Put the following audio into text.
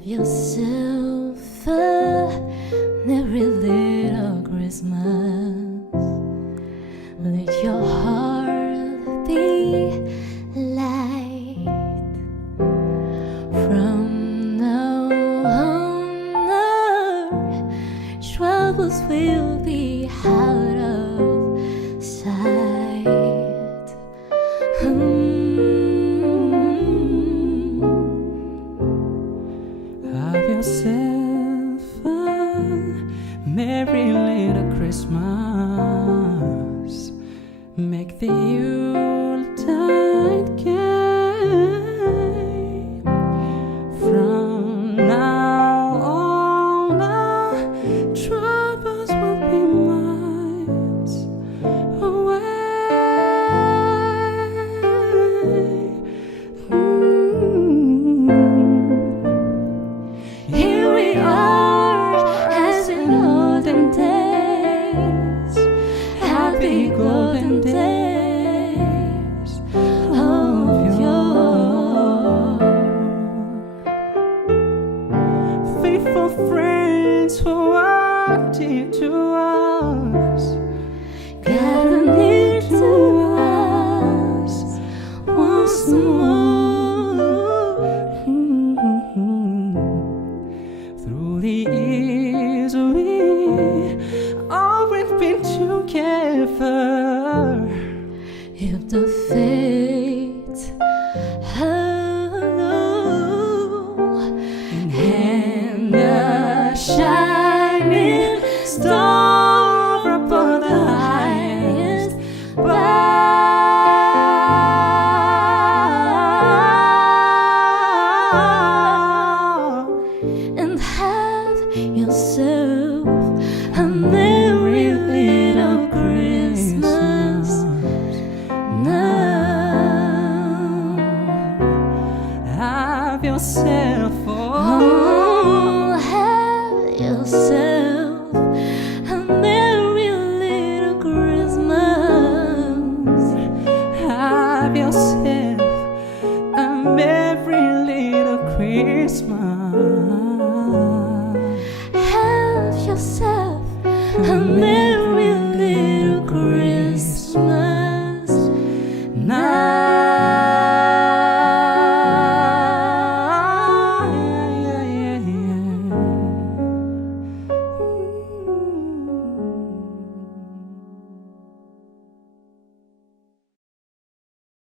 Have yourself a merry little Christmas. Let your heart be light. From now on, our troubles will be out of sight. Have yourself a merry little Christmas. Make the Yuletide gay. From now on, our troubles will be miles away. Here we are, as in olden days, happy golden days of yore. Faithful friends who are dear to us, Gather near to us once more. Through the years we always been together. If the fates allow, and a shining star upon the highest bough, and have yourself a merry little Christmas now. Have yourself Oh, have yourself a merry little Christmas. have yourself a merry little Christmas. Have yourself a merry